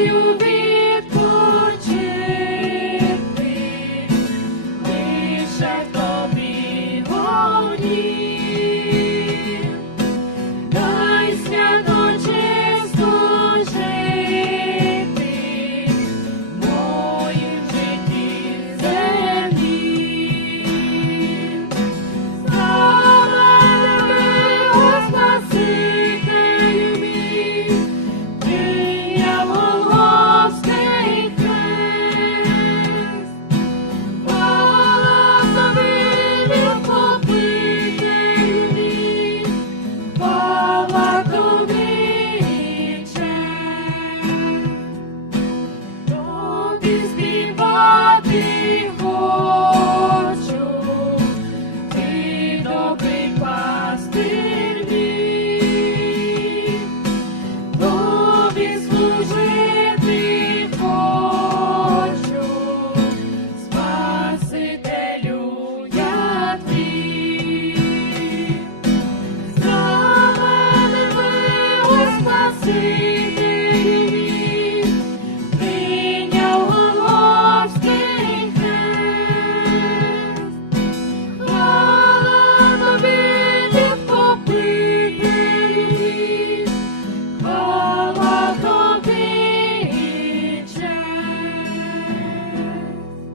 Тобі, лише тобі, Господи. see.